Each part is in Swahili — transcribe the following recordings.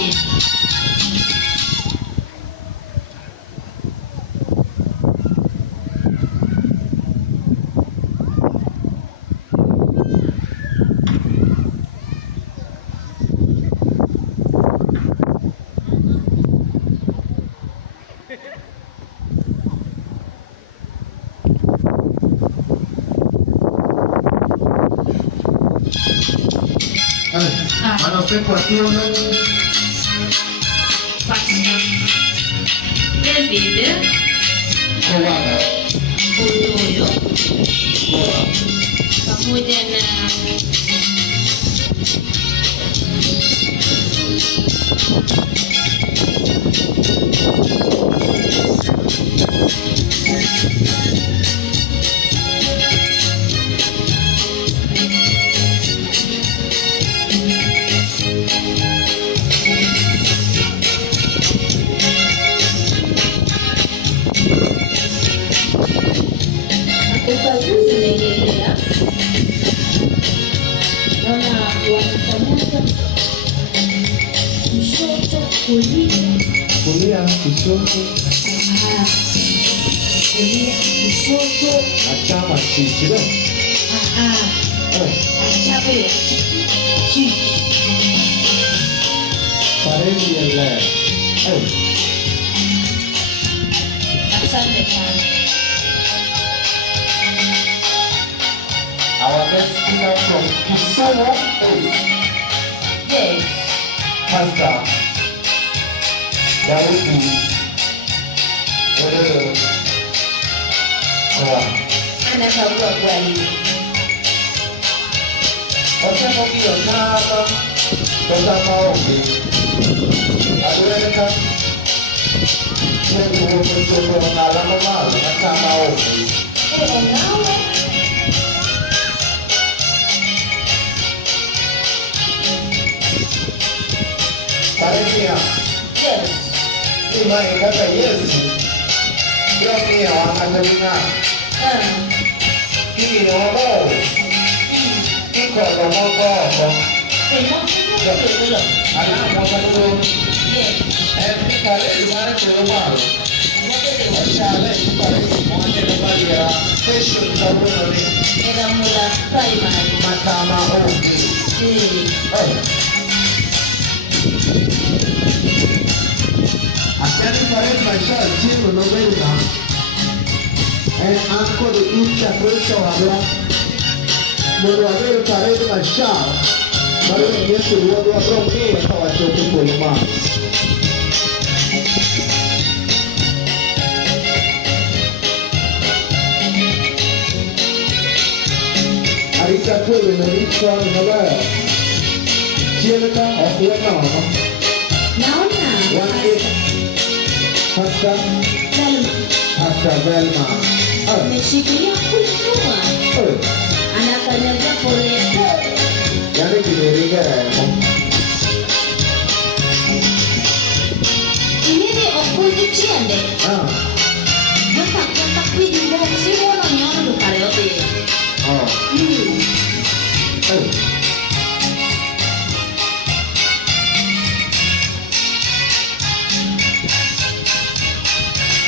madeni. Mana upepo wa kiuno Pasca David Kowaga Odoyo pamoja na ukaguzi unaendelea. Naona wanafanyaga kushoto kulia kushoto kulia kushoto achama chichiro achabe chichi parenti ya left. asante sana. Our next speaker from Kisumu is Yes. Pastor Daudi Anakagua kwa hivi. Wasema hiyo nada toka maombi adueleka Mungu mtoto na alama mala na maombi Naona Parenia yes. ni mai kata Yesu yote ya wanadina hii ni wao iko kwa Mungu ana mwanadamu pale imara kwa Mungu washale pale mmoja na Maria kesho tutaona ni Era mula primary. matama ombi Asante parenti maisha chini novena anko de incha kwecha wabla Moro avere parenti maisha Maro Yesu ruodo abrongi kwa chote koloma Arita kwele na ritwa nabaya Chieleka okuwa na Naona Pastor Velma Pastor Velma. ameshikilia kule nyuma, anakanyaga pole pole. Yani kideriga Inini okuji chiende. Mata kwidi mo si wono nyono dukare obe.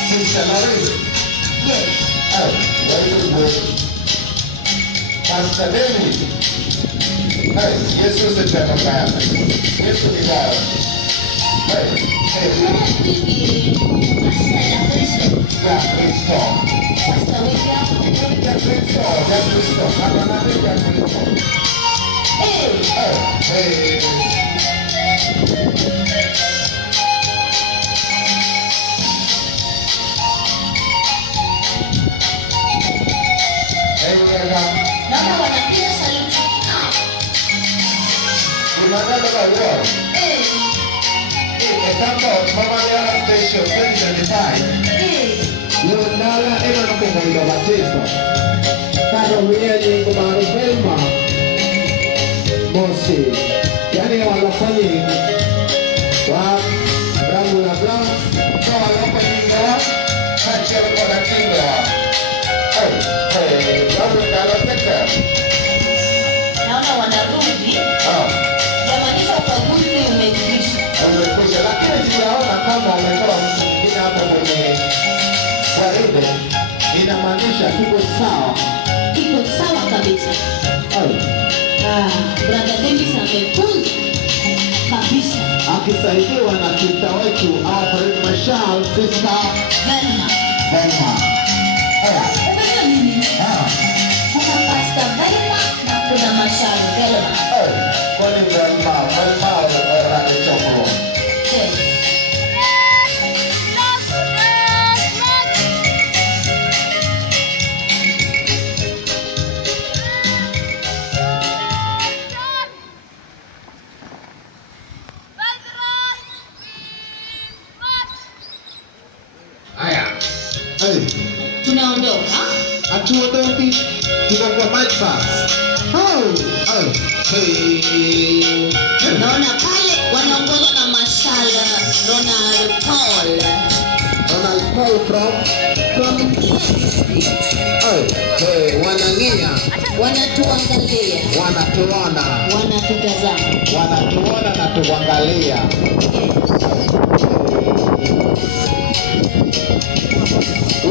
Sister Marie. Yes. Very good. Pastor David. Yesu se chama kaya. Yesu ni dawa. Ya, Kristo. Ya Kristo. Hapana ya Kristo. Naona wanapiga saluti. Unataka kuwa? Estamos Mama Leona Station 2025. Leonala eno no pongo la batista. Karo mwenye kumaro Velma. Mosi. Yani wanafanya wa Ramu la Blanc. Kwa walopa nyinga. Hacha kwa kinga. Ramu kala sekta. Naona wanarudi. Yamaanisha ukaguzi umekwisha. kawaida inamaanisha kiko sawa. Kiko sawa kabisa. Brother Dennis amefunza kabisa. Akisaidiwa na sister wetu Alfred Marshall, sister Velma. Velma. Nini? Kuna Pastor Velma na kuna Marshall Velma. Kwani Velma choko. Yes. Haya. Tunaondoka. Hatuondoki. Tunakuwa march past. Naona pale wanaongozwa na Marshall Ronald Paul from district. Wanang'ia. Wanatuangalia. Wanatuona. Wanatutazama. Wanatuona na tuangalia.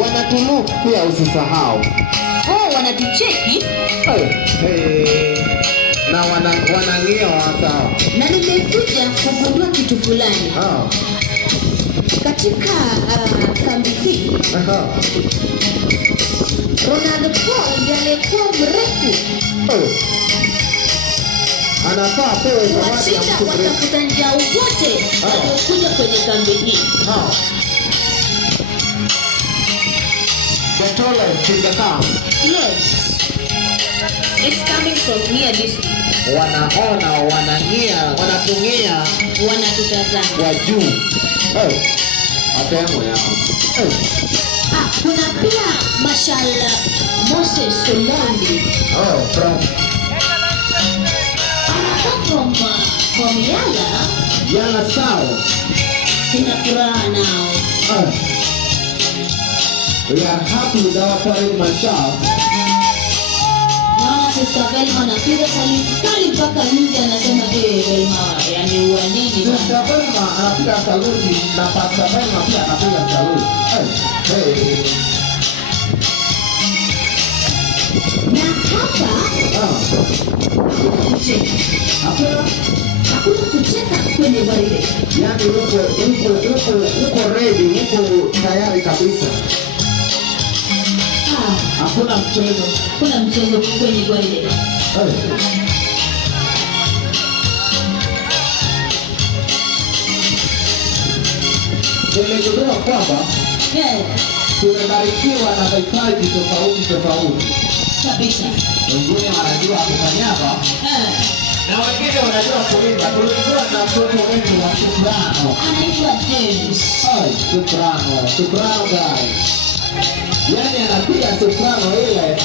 Wanatuluk pia usisahau. Wanatucheki. Na wanang'ia sawa. Na nimekuja kugundua kitu fulani. Katika kambi hii Ronald Paul ndiye alikuwa mrefu. Anafaa pewe zawadi ya mtu mrefu. Watafuta njia wote waliokuja kwenye kambi hii. The tallest in the camp. Yes. It's coming from near this. Wanaona, wanang'ia, wanatung'ia, wanatutazama kwa juu. Atemo yao. Kuna pia Marshall Moses Somondi. From Yala sawa. Kuna furaha nao. We are happy with our parent Marshall. Naona Sister Velma anapiga saluti kali mpaka nje, anasema Velma, yani uwa nini? Sister Velma anapiga saluti na Pastor Velma pia anapiga saluti. Na hapa hakuna kucheka kwenye gwaride. Yani uko ready, uko tayari kabisa. Hakuna mchezo. Kuna mchezo kwenye gwaride. Nimegundua kwamba tumebarikiwa na vipaji tofauti kabisa. Wengine wanajua kukanyaga na wengine wanajua kuimba. Tulikuwa na mtoto wetu wa soprano anaitwa James. Soprano guy. Yani anapiga soprano ile,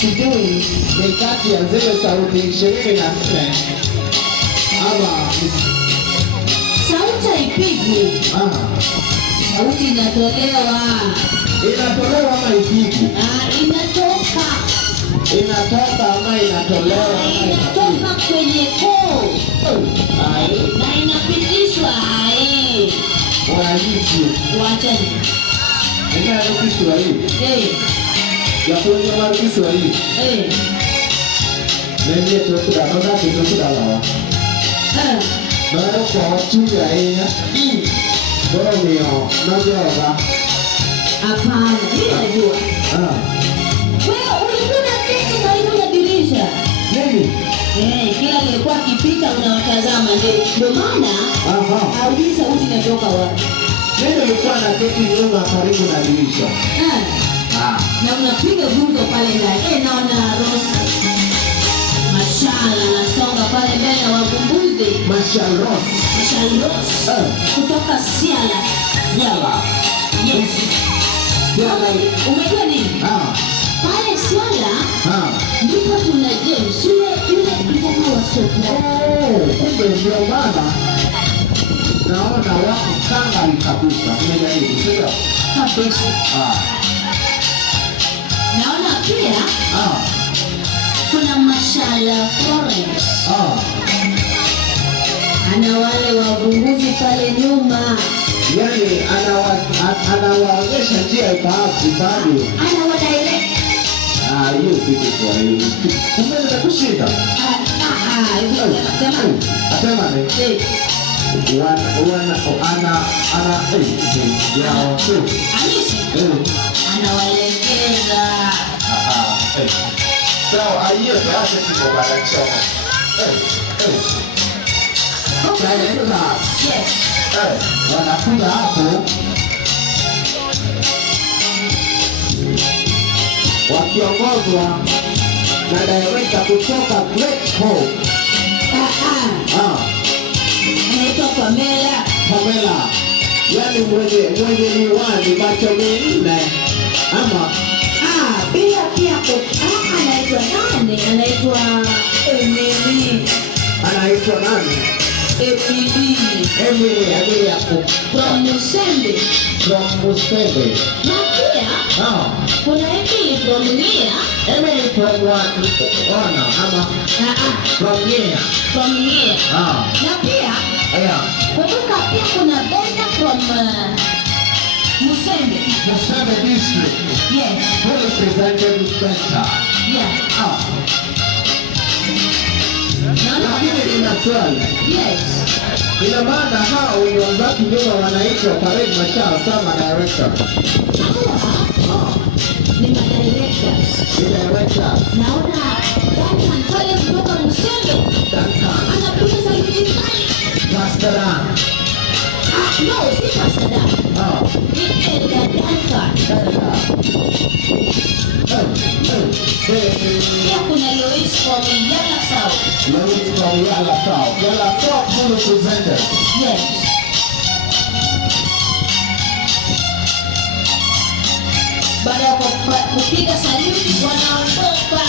sijui ni kati ya zile sauti 24 ama sauti haipigwi. Sauti inatolewa. Inatolewa ama ipigwi? Inatoka ama inatolewa? Inatoka kwenye koo. Na inapitishwa. Wachani. Ina Kiswahili. Ya kwenye mara Kiswahili. Nende tukuda lawa. Ndio kwa watu ya ina. Bora mio najoga. Hapana, mimi najua. Wewe ulikuwa kiti karibu na dirisha. Nini? Kila aliyekuwa akipita unawatazama, ndio maana haujui sauti inatoka wapi. Ndio nilikuwa na kiti nyuma karibu na dirisha. Na unapiga gumzo pale ndani. Naona Rose Marshall anasonga pale mbele ya wavumbuzi. Marshall Ross. Kutoka Siala. Yes. Umejua nini? Pale Siala ndipo tuna James yule kijana wa soprano. Kumbe ndio maana naona wako kangari kabisa. Nimejaribu, sio? Kabisa. Naona pia kuna Marshall Florence. Ana wale wavumbuzi pale nyuma. Yani anawaonyesha njia ifaavyo. Anawadirect. Hiyo kitu kwa hiyo. Kumbe kushinda. Asema ni. Anawaelekeza. Sawa, hiyo tuache kibobana choma. Yes. Wanakuja hapo wakiongozwa na director kutoka Great Hope. Anaitwa Pamela. Yani mwenye miwani macho minne ama pia anaitwa nani? Anaitwa Emily. Anaitwa nani? Emily hapo. From Musembe. Na pia kuna Emily from Nia. Emily from Wana ama from Nia. Na pia kumbuka pia kuna Benda from Musembe district. Yes. Who represented Benda? Yeah. Lakini nina swali. Yes. Ina maana hao wenye wabaki nyuma wanaitwa Parade Machar sama director. Ni directors. Naona Duncan pale kutoka Musembe. Anapiga sauti kali. Pastor Dan. No, si Pastor Dan. Ni Elder Duncan. Pia kuna Lois from Yala South. Yala South who represented. Yes. Baada ya kupiga saluti wanaondoka.